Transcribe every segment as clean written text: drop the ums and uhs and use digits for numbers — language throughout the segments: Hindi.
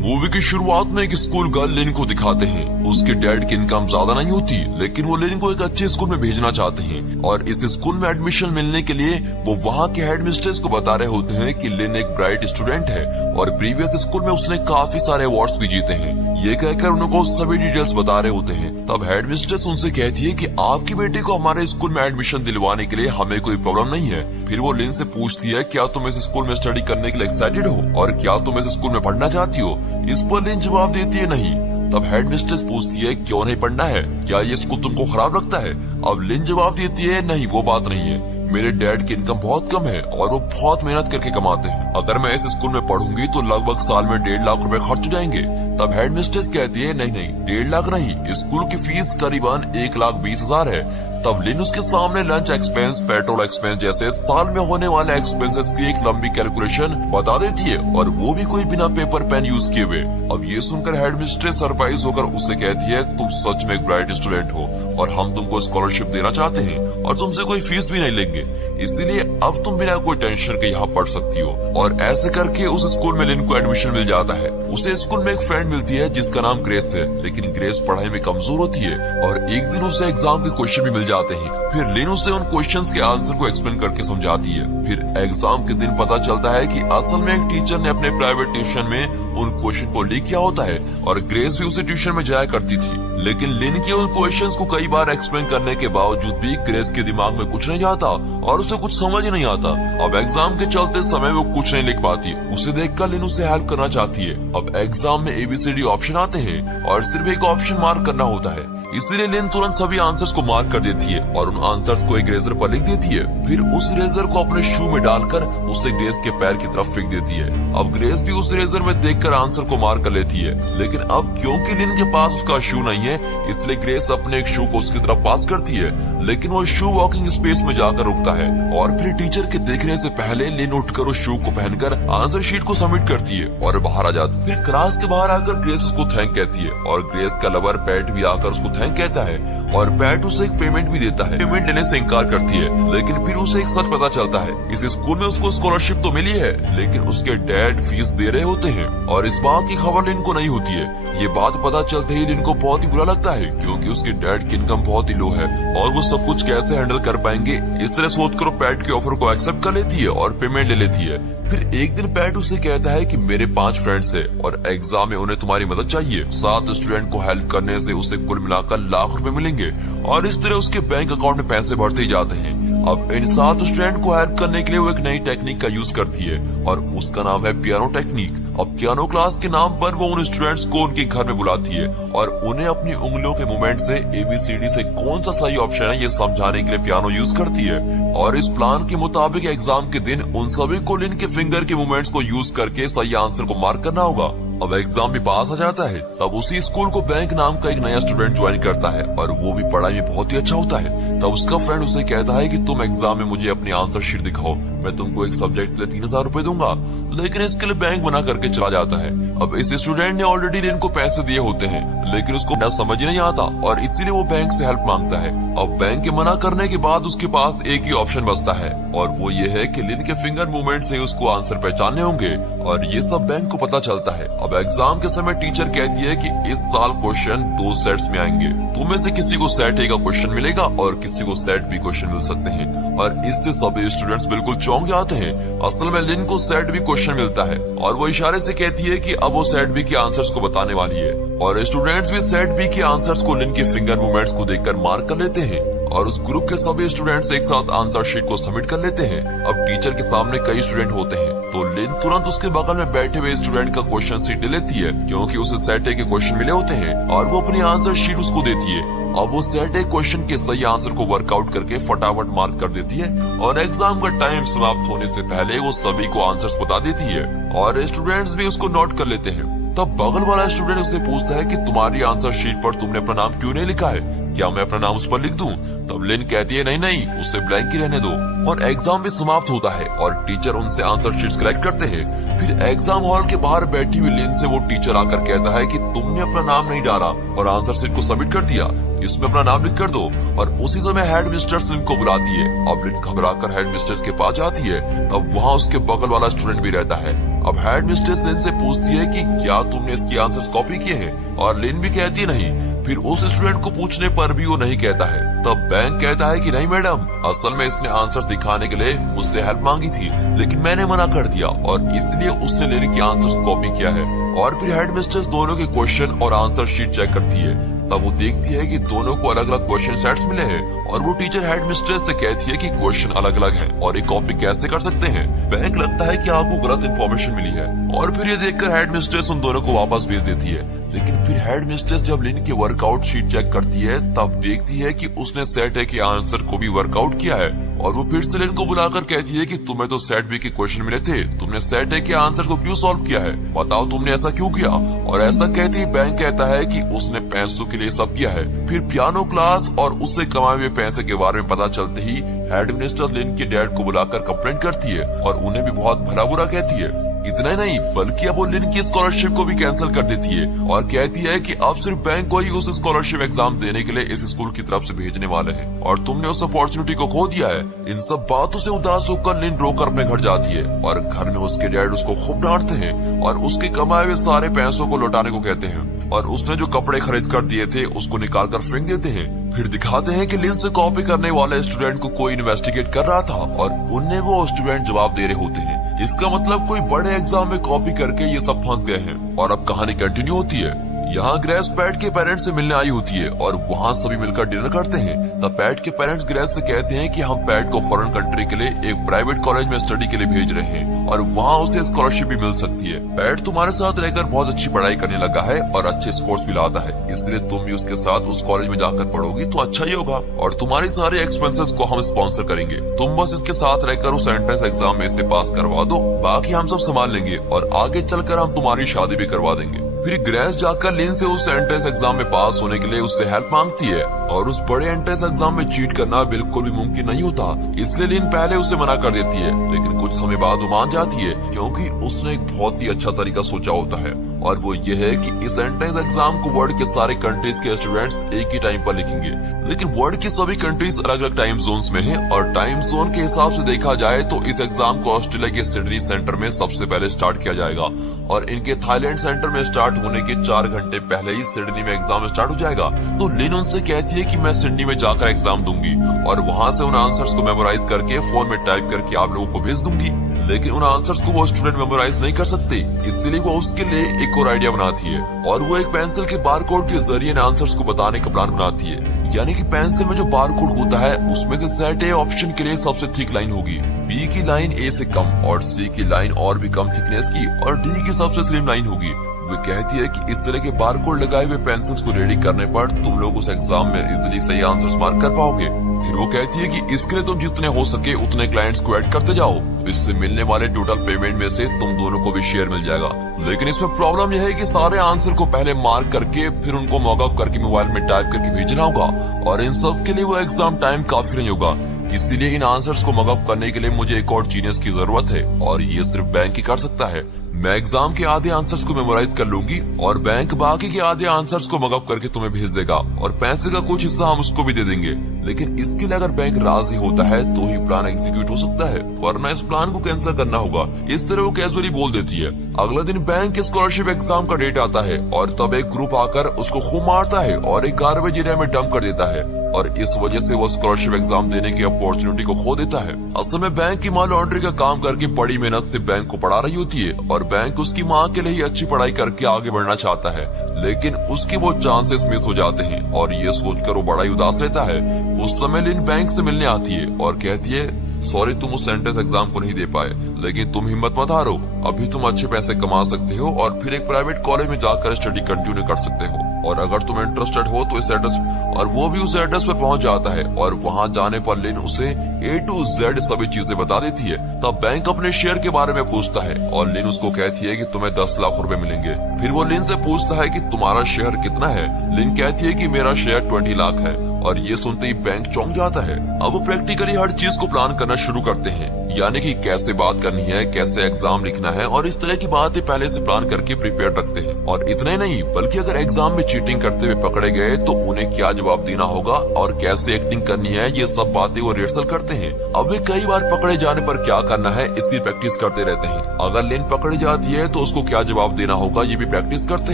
मूवी की शुरुआत में एक स्कूल गर्ल लिन को दिखाते हैं। उसके डैड की इनकम ज्यादा नहीं होती, लेकिन वो लिन को एक अच्छे स्कूल में भेजना चाहते हैं और इस स्कूल में एडमिशन मिलने के लिए वो वहाँ के हेड मिस्ट्रेस को बता रहे होते हैं कि लिन एक ब्राइट स्टूडेंट है और प्रीवियस स्कूल में उसने काफी सारे अवार्ड्स भी जीते हैं। ये कहकर उनको सभी डिटेल्स बता रहे होते हैं। तब हेड मिस्ट्रेस उनसे कहती है कि आपकी बेटी को हमारे स्कूल में एडमिशन दिलवाने के लिए हमें कोई प्रॉब्लम नहीं है। फिर वो लिन से पूछती है, क्या तुम इस स्कूल में स्टडी करने के लिए एक्साइटेड हो और क्या तुम इस स्कूल में पढ़ना चाहती हो? इस पर लिन जवाब देती है नहीं। तब हेड मिस्ट्रेस पूछती है, क्यों नहीं पढ़ना है? क्या ये स्कूल तुमको खराब लगता है? अब लिन जवाब देती है, नहीं वो बात नहीं है, मेरे डैड की इनकम बहुत कम है और वो बहुत मेहनत करके कमाते हैं। अगर मैं इस स्कूल में पढ़ूंगी तो लगभग साल में 1.5 लाख रुपए खर्च हो जाएंगे। तब हेड मिस्ट्रेस कहती है, नहीं 1.5 लाख नहीं, स्कूल की फीस करीबन 1,20,000 है। तब लिन उसके सामने लंच एक्सपेंस, पेट्रोल एक्सपेंस जैसे साल में होने वाले एक्सपेंसेस की एक लंबी कैलकुलेशन बता देती है और वो भी कोई बिना पेपर पेन यूज किए हुए। अब ये सुनकर हेड मिस्ट्रेस सरप्राइज होकर उससे कहती है, तुम सच में एक ब्राइट स्टूडेंट हो और हम तुमको स्कॉलरशिप देना चाहते हैं और तुमसे कोई फीस भी नहीं लेंगे, इसीलिए अब तुम बिना कोई टेंशन के यहाँ पढ़ सकती हो। और ऐसे करके उस स्कूल में लिन को एडमिशन मिल जाता है। उसे स्कूल में एक फ्रेंड मिलती है जिसका नाम ग्रेस है, लेकिन ग्रेस पढ़ाई में कमजोर होती है और एक दिन उसे एग्जाम के क्वेश्चन भी मिल जाते हैं। फिर लिन उसे उन क्वेश्चंस के आंसर को एक्सप्लेन करके समझाती है। फिर एग्जाम के दिन पता चलता है कि असल में एक टीचर ने अपने प्राइवेट ट्यूशन में उन क्वेश्चन को लीक किया होता है और ग्रेस भी उसी ट्यूशन में जाया करती थी। लेकिन लिन के उन क्वेश्चंस को कई बार एक्सप्लेन करने के बावजूद भी ग्रेस के दिमाग में कुछ नहीं आता और उसे कुछ समझ नहीं आता। अब एग्जाम के चलते समय वो कुछ नहीं लिख पाती। उसे देखकर लिन उसे हेल्प करना चाहती है। अब एग्जाम में ABCD ऑप्शन आते हैं और सिर्फ एक ऑप्शन मार्क करना होता है, इसीलिए लिन तुरंत सभी आंसर्स को मार्क कर देती है और उन आंसर्स को एक इरेजर पर लिख देती है। फिर उस इरेजर को अपने शू में डालकर उसे ग्रेस के पैर की तरफ फेंक देती है। अब ग्रेस भी उस इरेजर में देखकर आंसर को मार्क कर लेती है, लेकिन अब क्योंकि लिन के पास उसका शू नहीं है, इसलिए ग्रेस अपने एक शू को उसकी तरफ पास करती है, लेकिन वो शू वॉकिंग स्पेस में जाकर रुकता है और फिर टीचर के देखने से पहले लिन उठकर उस शू को पहनकर आंसर शीट को सबमिट करती है और बाहर आ जाती है। फिर क्लास के बाहर आकर ग्रेस उसको थैंक कहती है और ग्रेस का लवर पैट भी आकर उसको थैंक कहता है और पैट उसे एक पेमेंट भी देता है। पेमेंट लेने से इनकार करती है, लेकिन फिर उसे एक सच पता चलता है, इस स्कूल में उसको स्कॉलरशिप तो मिली है, लेकिन उसके डैड फीस दे रहे होते हैं और इस बात की खबर लिन को नहीं होती है। ये बात पता चलते ही लिन को बहुत ही बुरा लगता है, क्योंकि उसके डैड की इनकम बहुत ही लो है और वो सब कुछ कैसे हैंडल कर पाएंगे। इस तरह सोचकर वो पैट के ऑफर को एक्सेप्ट कर लेती है और पेमेंट ले लेती है। फिर एक दिन पैट उसे कहता है कि मेरे 5 फ्रेंड्स हैं और एग्जाम में उन्हें तुम्हारी मदद चाहिए। 7 स्टूडेंट को हेल्प करने से उसे कुल मिलाकर लाख रुपए मिलेंगे और इस तरह उसके बैंक अकाउंट में पैसे बढ़ते ही जाते हैं। अब इन 7 स्टूडेंट को हेल्प करने के लिए वो एक नई टेक्निक का यूज करती है और उसका नाम है पियानो टेक्निक। अब पियानो क्लास के नाम पर वो उन स्टूडेंट्स को उनके घर में बुलाती है और उन्हें अपनी उंगलियों के मूवमेंट से ABCD से कौन सा सही ऑप्शन है ये समझाने के लिए पियानो यूज करती है। और इस प्लान के मुताबिक एग्जाम के दिन उन सभी को लिन के फिंगर के मूवमेंट्स को यूज करके सही आंसर को मार्क करना होगा। अब एग्जाम भी पास आ जाता है। तब उसी स्कूल को बैंक नाम का एक नया स्टूडेंट ज्वाइन करता है और वो भी पढ़ाई में बहुत ही अच्छा होता है। तब उसका फ्रेंड उसे कहता है कि तुम एग्जाम में मुझे अपनी आंसर शीट दिखाओ, मैं तुमको एक सब्जेक्ट के लिए 3,000 रुपए दूंगा, लेकिन इसके लिए बैंक मना करके चला जाता है। अब इस स्टूडेंट ने ऑलरेडी लिन को पैसे दिए होते हैं, लेकिन उसको न समझ नहीं आता और इसीलिए वो बैंक से हेल्प मांगता है। अब बैंक के मना करने के बाद उसके पास एक ही ऑप्शन बचता है और वो ये है कि लिन के फिंगर मूवमेंट से उसको आंसर पहचानने होंगे और ये सब बैंक को पता चलता है। अब एग्जाम के समय टीचर कहती है कि इस साल क्वेश्चन 2 सेट्स में आएंगे, तुम्हें से किसी को सेट A का क्वेश्चन मिलेगा और किसी को सेट B क्वेश्चन मिल सकते हैं। और इससे सभी स्टूडेंट्स बिल्कुल चौंक जाते हैं। असल में लिन को सेट B क्वेश्चन मिलता है और वो इशारे से कहती है कि अब वो सेट B के आंसर्स को बताने वाली है और स्टूडेंट्स भी सेट B के आंसर्स को लिन के फिंगर मूवमेंट्स को देखकर मार्क कर लेते हैं और उस ग्रुप के सभी स्टूडेंट्स एक साथ आंसर शीट को सबमिट कर लेते हैं। अब टीचर के सामने कई स्टूडेंट होते हैं तो लिन तुरंत उसके बगल में बैठे हुए स्टूडेंट का क्वेश्चन शीट ले लेती है, क्योंकि उसे सेट A के क्वेश्चन मिले होते हैं और वो अपनी आंसर शीट उसको देती है। अब वो सेट A क्वेश्चन के सही आंसर को वर्कआउट करके फटाफट मार्क कर देती है और एग्जाम का टाइम समाप्त होने से पहले वो सभी को आंसर्स बता देती है और स्टूडेंट्स भी उसको नोट कर लेते हैं। तब बगल वाला स्टूडेंट उसे पूछता है कि तुम्हारी आंसर शीट पर तुमने अपना नाम क्यों नहीं लिखा है, क्या मैं अपना नाम उस पर लिख दूं? तब लिन कहती है, नहीं उसे ब्लैंक ही रहने दो। और एग्जाम भी समाप्त होता है और टीचर उनसे आंसर शीट्स कलेक्ट करते हैं। फिर एग्जाम हॉल के बाहर बैठी हुई लिन से वो टीचर आकर कहता है कि तुमने अपना नाम नहीं डाला और आंसर शीट को सबमिट कर दिया, इसमें अपना नाम लिख कर दो। और उसी समय हेड मिस्ट्रेस लिन को बुलाती है। अब लिन घबराकर हेड मिस्ट्रेस के पास जाती है। तब वहाँ उसके बगल वाला स्टूडेंट भी रहता है। अब हेड मिस्ट्रेस लिन से पूछती है कि क्या तुमने इसकी आंसर्स कॉपी किए हैं, और लिन भी कहती है नहीं। फिर उस स्टूडेंट को पूछने पर भी वो नहीं कहता है। तब बैंक कहता है कि नहीं मैडम, असल में इसने आंसर्स दिखाने के लिए मुझसे हेल्प मांगी थी, लेकिन मैंने मना कर दिया और इसलिए उसने लिन की आंसर्स कॉपी किया है। और फिर हेड मिस्ट्रेस दोनों के क्वेश्चन और आंसर शीट चेक करती है। तब वो देखती है कि दोनों को अलग अलग क्वेश्चन सेट्स मिले हैं और वो टीचर हेड मिस्ट्रेस से कहती है कि क्वेश्चन अलग अलग हैं और ये कॉपी कैसे कर सकते हैं। बैंक लगता है कि आपको गलत इन्फॉर्मेशन मिली है और फिर ये देखकर हेड मिस्ट्रेस उन दोनों को वापस भेज देती है। लेकिन फिर हेड मिस्ट्रेस जब लिन की वर्कआउट शीट चेक करती है तब देखती है कि उसने सेट ए के आंसर को भी वर्कआउट किया है। और वो फिर से लिन को बुलाकर कहती है कि तुम्हें तो सेट बी के क्वेश्चन मिले थे, तुमने सेट ए के आंसर को क्यों सॉल्व किया है, बताओ तुमने ऐसा क्यों किया। और ऐसा कहते ही बैंक कहता है कि उसने पैसों के लिए सब किया है। फिर पियानो क्लास और उससे कमाए हुए पैसे के बारे में पता चलते ही हेड मिनिस्टर लिन के डैड को बुलाकर कंप्लेंट करती है और उन्हें भी बहुत भला बुरा कहती है। इतना ही नहीं बल्कि अब वो लिन की स्कॉलरशिप को भी कैंसिल कर देती है और कहती है कि अब सिर्फ बैंक को ही उस स्कॉलरशिप एग्जाम देने के लिए इस स्कूल की तरफ से भेजने वाले हैं और तुमने उस अपॉर्चुनिटी को खो दिया है। इन सब बातों से उदास होकर लिन रोकर अपने घर जाती है और घर में उसके डैड उसको खूब डांटते हैं और उसके कमाए हुए सारे पैसों को लौटाने को कहते हैं और उसने जो कपड़े खरीद कर दिए थे उसको निकाल कर फेंक देते हैं। फिर दिखाते हैं कि लिन से कॉपी करने वाले स्टूडेंट को कोई इन्वेस्टिगेट कर रहा था और उन्हें वो स्टूडेंट जवाब दे रहे होते हैं। इसका मतलब कोई बड़े एग्जाम में कॉपी करके ये सब फंस गए हैं। और अब कहानी कंटिन्यू होती है। यहाँ ग्रेस पैट के पेरेंट्स से मिलने आई होती है और वहाँ सभी मिलकर डिनर करते हैं। तब पैट के पेरेंट्स ग्रेस से कहते हैं कि हम पैट को फॉरेन कंट्री के लिए एक प्राइवेट कॉलेज में स्टडी के लिए भेज रहे हैं और वहाँ उसे स्कॉलरशिप भी मिल सकती है। पैट तुम्हारे साथ रहकर बहुत अच्छी पढ़ाई करने लगा है और अच्छे स्कोर्स भी लाता है, इसलिए तुम भी उसके साथ उस कॉलेज में जाकर पढ़ोगी तो अच्छा ही होगा और तुम्हारी सारे एक्सपेंसेस को हम स्पॉन्सर करेंगे। तुम बस इसके साथ रहकर उस एंट्रेंस एग्जाम में से पास करवा दो, बाकी हम सब संभाल लेंगे और आगे चलकर हम तुम्हारी शादी भी करवा देंगे। फिर ग्रेस जाकर लिन से उस एंट्रेंस एग्जाम में पास होने के लिए उससे हेल्प मांगती है और उस बड़े एंट्रेंस एग्जाम में चीट करना बिल्कुल भी मुमकिन नहीं होता, इसलिए लिन पहले उसे मना कर देती है। लेकिन कुछ समय बाद वो मान जाती है क्योंकि उसने एक बहुत ही अच्छा तरीका सोचा होता है और वो ये है कि इस एंट्रेंस एग्जाम को वर्ल्ड के सारे कंट्रीज के स्टूडेंट्स एक ही टाइम पर लिखेंगे। लेकिन वर्ल्ड की सभी कंट्रीज अलग अलग टाइम जोन्स में हैं और टाइम जोन के हिसाब से देखा जाए तो इस एग्जाम को ऑस्ट्रेलिया के सिडनी सेंटर में सबसे पहले स्टार्ट किया जाएगा और इनके थाईलैंड सेंटर में स्टार्ट होने के 4 घंटे पहले ही सिडनी में एग्जाम स्टार्ट हो जाएगा। तो लिन उनसे कहती है कि मैं सिडनी में जाकर एग्जाम दूंगी और वहाँ से उन आंसर्स को मेमोराइज करके फोन में टाइप करके आप लोगों को भेज दूंगी। लेकिन उन आंसर्स को वो स्टूडेंट मेमोराइज नहीं कर सकते, इसलिए वो उसके लिए एक और आइडिया बनाती है और वो एक पेंसिल के बारकोड के जरिए आंसर्स को बताने का प्लान बनाती है। यानी कि पेंसिल में जो बारकोड होता है उसमें से सेट ए ऑप्शन के लिए सबसे थिक लाइन होगी, बी की लाइन ए से कम और सी की लाइन और भी कम थिकनेस की और डी की सबसे स्लिम लाइन होगी। वो कहती है कि इस तरह के बारकोड लगाए हुए पेंसिल्स को रेडी करने पर तुम लोग उस एग्जाम में इजीली सही आंसर्स मार्क कर पाओगे। फिर वो कहती है कि इसके लिए तुम जितने हो सके उतने क्लाइंट्स को ऐड करते जाओ, इससे मिलने वाले टोटल पेमेंट में से तुम दोनों को भी शेयर मिल जाएगा। लेकिन इसमें प्रॉब्लम यह है कि सारे आंसर को पहले मार्क करके फिर उनको मॉकअप करके मोबाइल में टाइप करके भेजना होगा और इन सब के लिए वो एग्जाम टाइम काफी नहीं होगा। इसीलिए इन आंसर्स को मॉकअप करने के लिए मुझे एक और जीनियस की जरूरत है और ये सिर्फ बैंक ही कर सकता है। मैं एग्जाम के आधे आंसर्स को मेमोराइज कर लूंगी और बैंक बाकी के आधे आंसर्स को मॉकअप करके तुम्हें भेज देगा और पैसे का कुछ हिस्सा हम उसको भी दे देंगे। लेकिन इसके लिए अगर बैंक राजी होता है तो ही प्लान एग्जीक्यूट हो सकता है, वरना इस प्लान को कैंसिल करना होगा। इस तरह वो कैजुअली बोल देती है। अगले दिन बैंक के स्कॉलरशिप एग्जाम का डेट आता है और तब एक ग्रुप आकर उसको खूब मारता है और एक गार्बेज एरिया में डंप कर देता है और इस वजह से वो स्कॉलरशिप एग्जाम देने की अपॉर्चुनिटी को खो देता है। असल में बैंक की माँ लॉन्ड्री का काम करके बड़ी मेहनत से बैंक को पढ़ा रही होती है और बैंक उसकी माँ के लिए ही अच्छी पढ़ाई करके आगे बढ़ना चाहता है, लेकिन उसके वो चांसेस मिस हो जाते हैं और ये सोचकर वो बड़ा ही उदास रहता है। उस समय लिन बैंक से मिलने आती है और कहती है सॉरी तुम उस एंट्रेंस एग्जाम को नहीं दे पाए, लेकिन तुम हिम्मत मत हारो, अभी तुम अच्छे पैसे कमा सकते हो और फिर एक प्राइवेट कॉलेज में जाकर स्टडी कंटिन्यू कर सकते हो और अगर तुम इंटरेस्टेड हो तो इस एड्रेस और वो भी उस एड्रेस पे पहुंच जाता है और वहां जाने पर लिन उसे A to Z सभी चीजें बता देती है। तब बैंक अपने शेयर के बारे में पूछता है और लिन उसको कहती है कि तुम्हें 10 लाख रुपए मिलेंगे। फिर वो लिन से पूछता है कि तुम्हारा शेयर कितना है। लिन कहती है कि मेरा शेयर 20 लाख है और ये सुनते ही बैंक चौंक जाता है। अब वो प्रैक्टिकली हर चीज को प्लान करना शुरू करते हैं। यानी कि कैसे बात करनी है, कैसे एग्जाम लिखना है और इस तरह की बातें पहले से प्लान करके प्रिपेयर रखते हैं। और इतना ही नहीं बल्कि अगर एग्जाम में चीटिंग करते हुए पकड़े गए तो उन्हें क्या जवाब देना होगा और कैसे एक्टिंग करनी है, ये सब बातें वो रिहर्सल करते हैं। अब वे कई बार पकड़े जाने पर क्या करना है इसकी प्रैक्टिस करते रहते हैं। अगर लिन पकड़ी जाती है तो उसको क्या जवाब देना होगा ये भी प्रैक्टिस करते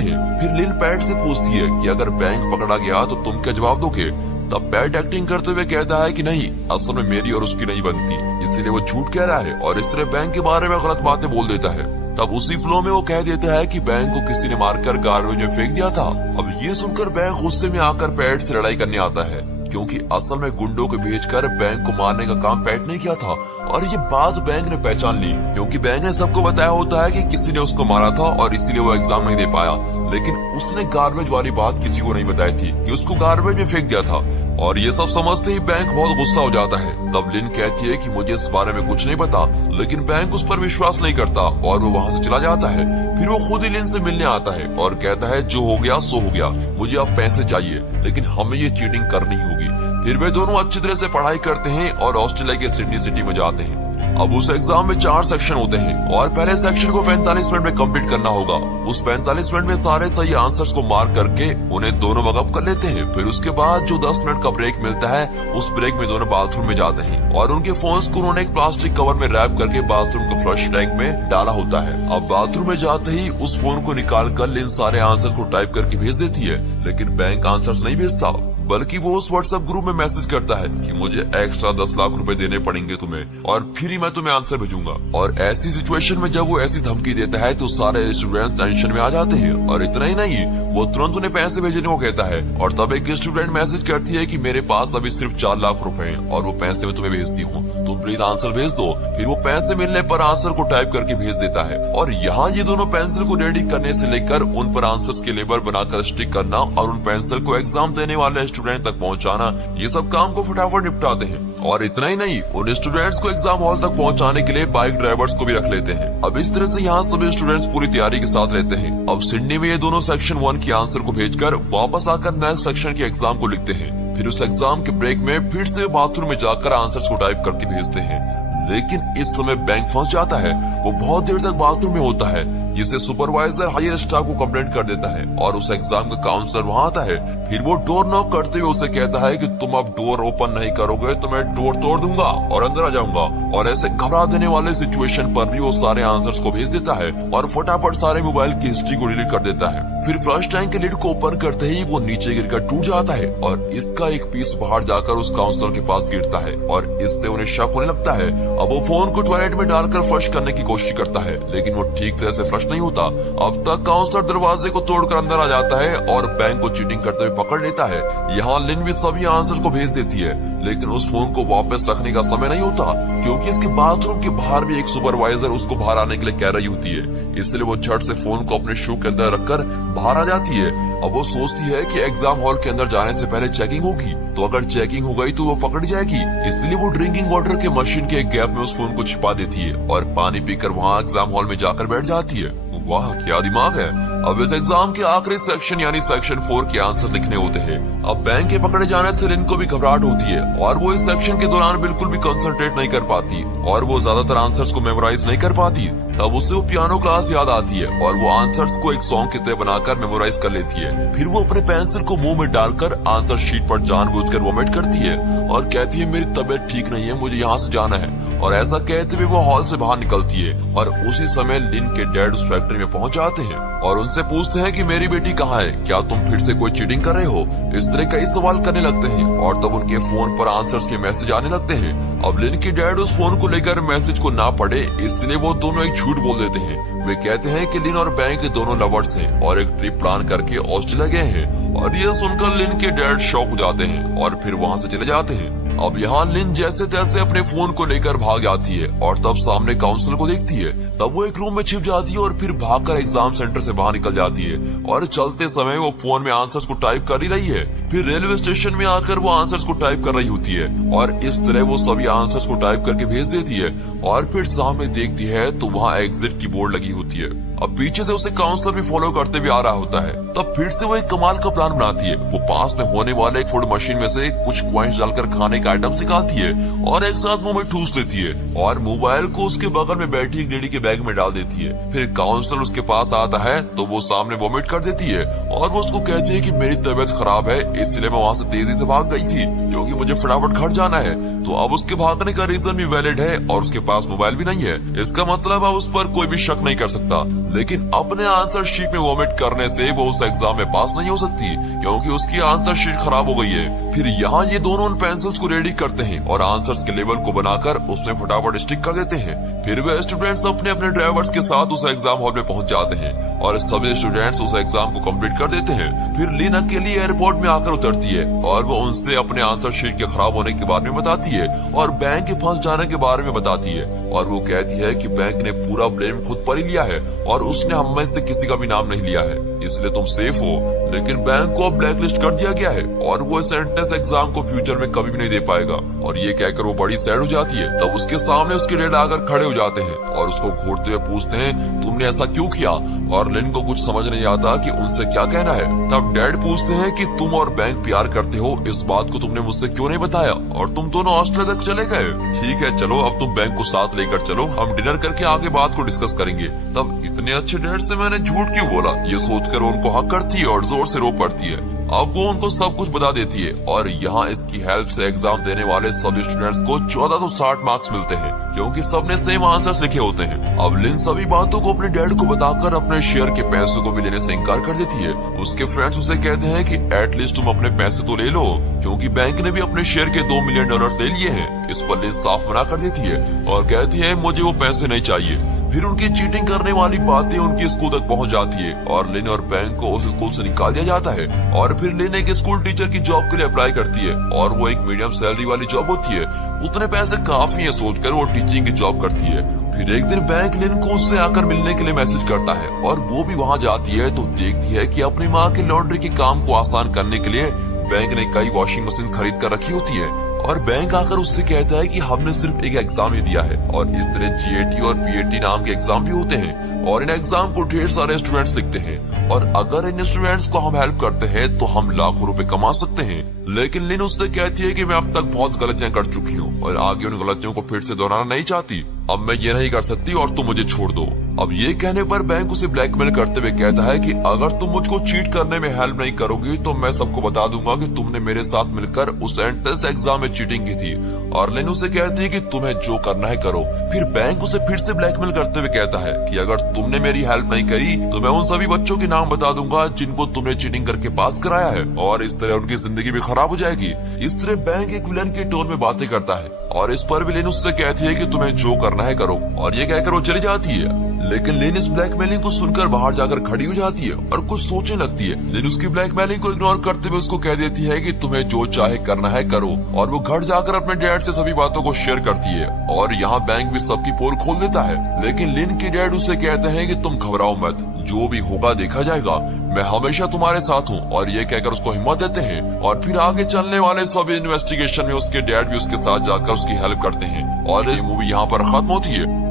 हैं। फिर लिन पैट से पूछती है कि अगर बैंक पकड़ा गया तो तुम क्या जवाब दोगे। तब पैट एक्टिंग करते हुए कहता है कि नहीं, असल में मेरी और उसकी नहीं बनती, इसीलिए वो झूठ कह रहा है और इस तरह बैंक के बारे में गलत बातें बोल देता है। तब उसी फ्लो में वो कह देता है कि बैंक को किसी ने मारकर गार्बेज में फेंक दिया था। अब ये सुनकर बैंक गुस्से में आकर पैट से लड़ाई करने आता है, क्योंकि असल में गुंडों को भेजकर बैंक को मारने का काम पैट ने किया था। और ये बात बैंक ने पहचान ली, क्योंकि बैंक ने सबको बताया होता है कि किसी ने उसको मारा था और इसीलिए वो एग्जाम नहीं दे पाया। लेकिन उसने गार्बेज वाली बात किसी को नहीं बताई थी कि उसको गार्बेज में फेंक दिया था। और ये सब समझते ही बैंक बहुत गुस्सा हो जाता है। तब लिन कहती है कि मुझे इस बारे में कुछ नहीं पता, लेकिन बैंक उस पर विश्वास नहीं करता और वो वहाँ से चला जाता है। फिर वो खुद ही लिन से मिलने आता है और कहता है जो हो गया सो हो गया, मुझे अब पैसे चाहिए, लेकिन हमें ये चीटिंग करनी होगी। फिर वे दोनों अच्छी तरह से पढ़ाई करते हैं और ऑस्ट्रेलिया के सिडनी सिटी में जाते हैं। अब उस एग्जाम में 4 सेक्शन होते हैं और पहले सेक्शन को 45 मिनट में कंप्लीट करना होगा। उस 45 मिनट में सारे सही आंसर्स को मार्क करके उन्हें दोनों मगअप कर लेते हैं। फिर उसके बाद जो 10 मिनट का ब्रेक मिलता है, उस ब्रेक में दोनों बाथरूम में जाते हैं और उनके फोन्स को उन्होंने एक प्लास्टिक कवर में रैप करके बाथरूम के फ्लश टैंक में डाला होता है। अब बाथरूम में जाते ही उस फोन को निकाल कर लिन सारे आंसर्स को टाइप करके भेज देती है, लेकिन बैंक आंसर्स नहीं भेजता, बल्कि वो उस व्हाट्सएप ग्रुप में मैसेज करता है कि मुझे एक्स्ट्रा 10 लाख रुपए देने पड़ेंगे तुम्हें और फिर ही मैं तुम्हें आंसर भेजूंगा। और ऐसी सिचुएशन में जब वो ऐसी धमकी देता है तो सारे स्टूडेंट्स टेंशन में आ जाते हैं। और इतना ही नहीं, वो तुरंत उन्हें पैसे भेजने को कहता है और तब एक स्टूडेंट मैसेज करती है कि मेरे पास अभी सिर्फ 4 लाख रुपए हैं और वो पैसे मैं तुम्हें भेजती हूँ, तुम प्लीज आंसर भेज दो। फिर वो पैसे मिलने पर आंसर को टाइप करके भेज देता है। और यहाँ ये दोनों पेंसिल को रेडी करने से लेकर उन पर आंसर्स के लेबल बनाकर स्टिक करना और उन पेंसिल को एग्जाम देने वाले स्टूडेंट तक पहुँचाना, ये सब काम को फटाफट निपटाते हैं। और इतना ही नहीं, उन स्टूडेंट्स को एग्जाम हॉल तक पहुंचाने के लिए बाइक ड्राइवर्स को भी रख लेते हैं। अब इस तरह से यहाँ सभी स्टूडेंट्स पूरी तैयारी के साथ रहते हैं। अब सिडनी में ये दोनों सेक्शन 1 की आंसर को भेजकर वापस आकर नेक्स्ट सेक्शन के एग्जाम को लिखते हैं। फिर उस एग्जाम के ब्रेक में फिर से बाथरूम में जाकर आंसर्स को टाइप करके भेजते हैं। लेकिन इस समय बैंक फंस जाता है। वो बहुत देर तक बाथरूम में होता है, जिसे सुपरवाइजर हायर स्टाफ को कंप्लेंट कर देता है और उस एग्जाम का काउंसलर वहाँ आता है। फिर वो डोर नॉक करते हुए उसे कहता है कि तुम अब डोर ओपन नहीं करोगे तो मैं डोर तोड़ दूंगा और अंदर आ जाऊंगा। और ऐसे घबरा देने वाले सिचुएशन पर भी वो सारे आंसर्स को भेज देता है और फटाफट सारे मोबाइल की हिस्ट्री को डिलीट कर देता है। फिर फ्लश टैंक के लिड को ओपन करते ही वो नीचे गिरकर टूट जाता है और इसका एक पीस बाहर जाकर उस काउंसलर के पास गिरता है और इससे उन्हें शक होने लगता है। अब वो फोन को टॉयलेट में डालकर फ्लश करने की कोशिश करता है, लेकिन वो ठीक तरह से फ्लश नहीं होता। अब तक काउंसलर दरवाजे को तोड़कर अंदर आ जाता है और बैंक को चीटिंग करते हुए पकड़ लेता है। यहाँ लिन भी सभी आंसर को भेज देती है, लेकिन उस फोन को वापस रखने का समय नहीं होता, क्योंकि इसके बाथरूम के बाहर भी एक सुपरवाइजर उसको बाहर आने के लिए कह रही होती है। इसलिए वो झट से फोन को अपने शू के अंदर रखकर बाहर आ जाती है। अब वो सोचती है कि एग्जाम हॉल के अंदर जाने से पहले चेकिंग होगी, तो अगर चेकिंग हो गई तो वो पकड़ जाएगी। इसलिए वो ड्रिंकिंग वाटर के मशीन के एक गैप में उस फोन को छिपा देती है और पानी पीकर वहाँ एग्जाम हॉल में जाकर बैठ जाती है। वाह क्या दिमाग है। अब इस एग्जाम के आखिरी सेक्शन यानी सेक्शन 4 के आंसर लिखने होते हैं। अब बैंक के पकड़े जाने से लिन को भी घबराहट होती है और वो इस सेक्शन के दौरान बिल्कुल भी कंसंट्रेट नहीं कर पाती और वो ज्यादातर आंसर्स को मेमोराइज नहीं कर पाती। तब उससे वो पियानो क्लास याद आती है और वो आंसर्स को एक सॉन्ग की तरह बनाकर मेमोराइज कर लेती है। फिर वो अपने पेंसिल को मुंह में डालकर आंसर शीट पर जानबूझकर वोमिट करती है और कहती है मेरी तबीयत ठीक नहीं है, मुझे यहाँ से जाना है। और ऐसा कहते हुए वो हॉल से बाहर निकलती है और उसी समय लिन के डैड उस फैक्ट्री में पहुंच जाते हैं और उनसे पूछते हैं कि मेरी बेटी कहाँ है, क्या तुम फिर से कोई चीटिंग कर रहे हो। इस तरह कई सवाल करने लगते हैं और तब उनके फोन पर आंसर्स के मैसेज आने लगते हैं। अब लिन के डैड उस फोन को लेकर मैसेज को ना पढ़े, इसलिए वो दोनों एक झूठ बोल देते हैं। वे कहते हैं कि लिन और बैंक के दोनों लवर्स हैं और एक ट्रिप प्लान करके ऑस्ट्रेलिया गए हैं। और यह सुनकर लिन के डैड शॉक हो जाते हैं और फिर वहाँ से चले जाते हैं। अब यहाँ लिन जैसे तैसे अपने फोन को लेकर भाग जाती है और तब सामने काउंसलर को देखती है। तब वो एक रूम में छिप जाती है और फिर भागकर एग्जाम सेंटर से बाहर निकल जाती है और चलते समय वो फोन में आंसर्स को टाइप कर ही रही है। फिर रेलवे स्टेशन में आकर वो आंसर्स को टाइप कर रही होती है और इस तरह वो सभी आंसर्स को टाइप करके भेज देती है और फिर सामने देखती है तो वहाँ एग्जिट की बोर्ड लगी होती है। अब पीछे से उसे काउंसलर भी फॉलो करते हुए आ रहा होता है। तब फिर से वो एक कमाल का प्लान बनाती है। वो पास में होने वाले एक फूड मशीन में से कुछ कॉइंस डालकर खाने बैंक आइटम्स निकालती है और एक साथ मुंह में ठूस लेती है और मोबाइल को उसके बगल में बैठी एक लेडी के बैग में डाल देती है। फिर काउंसलर उसके पास आता है तो वो सामने वोमिट कर देती है और वो उसको कहती है कि मेरी तबीयत खराब है, इसलिए मैं वहाँ से तेजी से भाग गई थी क्योंकि मुझे फटाफट घर जाना है। तो अब उसके भागने का रीजन भी वैलिड है और उसके पास मोबाइल भी नहीं है। इसका मतलब अब उस पर कोई भी शक नहीं कर सकता। लेकिन अपने आंसर शीट में वोमिट करने से वो उस एग्जाम में पास नहीं हो सकती क्योंकि उसकी आंसर शीट खराब हो गई है। फिर यहाँ ये दोनों उन पेंसिल्स को रेडी करते हैं और आंसर्स के लेवल को बनाकर उसमें फटाफट स्टिक कर देते हैं। फिर वे स्टूडेंट्स अपने अपने ड्राइवर्स के साथ उस एग्जाम हॉल में पहुंच जाते हैं और सभी स्टूडेंट्स उस एग्जाम को कंप्लीट कर देते हैं। फिर लिन अकेली एयरपोर्ट में आकर उतरती है और वो उनसे अपने आंसर शीट के खराब होने के बारे में बताती है और बैंक के फंस जाने के बारे में बताती है और वो कहती है कि बैंक ने पूरा ब्लेम खुद पर ही लिया है और उसने हम में से किसी का भी नाम नहीं लिया है, इसलिए तुम सेफ हो। लेकिन बैंक को अब ब्लैकलिस्ट कर दिया गया है और वो इस एंट्रेंस एग्जाम को फ्यूचर में कभी भी नहीं दे पाएगा। और ये कहकर वो बड़ी सैड हो जाती है। तब उसके सामने उसके डैड आकर खड़े हो जाते हैं और उसको घूरते हुए पूछते हैं तुमने ऐसा क्यों किया, और लिन को कुछ समझ नहीं आता कि उनसे क्या कहना है। तब डैड पूछते हैं कि तुम और बैंक प्यार करते हो, इस बात को तुमने मुझसे क्यों नहीं बताया और तुम दोनों ऑस्ट्रेलिया तक चले गए। ठीक है चलो अब तुम बैंक को साथ लेकर चलो, हम डिनर करके आगे बात को डिस्कस करेंगे। तब इतने अच्छे डैड से मैंने झूठ क्यों बोला, ये सोचकर वो उनको हक करती है और जोर से रो पड़ती है। अब वो उनको सब कुछ बता देती है और यहाँ इसकी हेल्प से एग्जाम देने वाले सभी स्टूडेंट्स को 1460 मार्क्स मिलते हैं क्योंकि सबने सेम आंसर्स लिखे होते हैं। अब लिन सभी बातों को अपने डैड को बताकर अपने शेयर के पैसों को भी लेने से इनकार कर देती है। उसके फ्रेंड्स उसे कहते हैं कि एटलीस्ट तुम अपने पैसे तो ले लो क्योंकि बैंक ने भी अपने शेयर के $2 मिलियन ले लिए हैं। इस पर लिन साफ मना कर देती है और कहती है मुझे वो पैसे नहीं चाहिए। फिर उनकी चीटिंग करने वाली बातें उनकी स्कूल तक पहुंच जाती है और लिन और बैंक को उस स्कूल से निकाल दिया जाता है। और फिर लिन एक स्कूल टीचर की जॉब के लिए अप्लाई करती है और वो एक मीडियम सैलरी वाली जॉब होती है। उतने पैसे काफी है सोचकर वो टीचिंग की जॉब करती है। फिर एक दिन बैंक लिन को उससे आकर मिलने के लिए मैसेज करता है और वो भी वहाँ जाती है तो देखती है कि अपनी माँ के लॉन्ड्री के काम को आसान करने के लिए बैंक ने कई वॉशिंग मशीन खरीद कर रखी होती है। और बैंक आकर उससे कहता है कि हमने सिर्फ एक एग्जाम ही दिया है और इस तरह GAT और PAT नाम के एग्जाम भी होते हैं और इन एग्जाम को ढेर सारे स्टूडेंट्स लिखते हैं और अगर इन स्टूडेंट्स को हम हेल्प करते हैं तो हम लाखों रुपए कमा सकते हैं। लेकिन लिन उससे कहती है कि मैं अब तक बहुत गलतियां कर चुकी हूँ और आगे उन गलतियों को फिर से दोहराना नहीं चाहती। अब मैं ये नहीं कर सकती और तुम मुझे छोड़ दो। अब ये कहने पर बैंक उसे ब्लैकमेल करते हुए कहता है कि अगर तुम मुझको चीट करने में हेल्प नहीं करोगी तो मैं सबको बता दूंगा कि तुमने मेरे साथ मिलकर उस एंट्रेंस एग्जाम में चीटिंग की थी। और लिन उसे कहती है कि तुम्हें जो करना है करो। फिर बैंक उसे फिर से ब्लैकमेल करते हुए कहता है कि अगर तुमने मेरी हेल्प नहीं करी तो मैं उन सभी बच्चों के नाम बता दूंगा जिनको तुमने चीटिंग करके पास कराया है और इस तरह उनकी जिंदगी भी खराब हो जाएगी। इस तरह बैंक एक विलन के टोन में बातें करता है और इस पर भी लिन उससे कहती है कि तुम्हें जो करना है करो और ये कहकर वो चली जाती है। लेकिन लिन इस ब्लैकमेलिंग को सुनकर बाहर जाकर खड़ी हो जाती है और कुछ सोचने लगती है। लिन उसकी ब्लैकमेलिंग को इग्नोर करते हुए उसको कह देती है कि तुम्हें जो चाहे करना है करो और वो घर जाकर अपने डैड से सभी बातों को शेयर करती है और यहाँ बैंक भी सबकी पोल खोल देता है। लेकिन लिन के डैड उसे कहते हैं कि तुम घबराओ मत, जो भी होगा देखा जाएगा, मैं हमेशा तुम्हारे साथ हूँ और ये कहकर उसको हिम्मत देते हैं। और फिर आगे चलने वाले सभी इन्वेस्टिगेशन में उसके डैड भी उसके साथ जाकर उसकी हेल्प करते हैं और इस मूवी यहाँ पर खत्म होती है।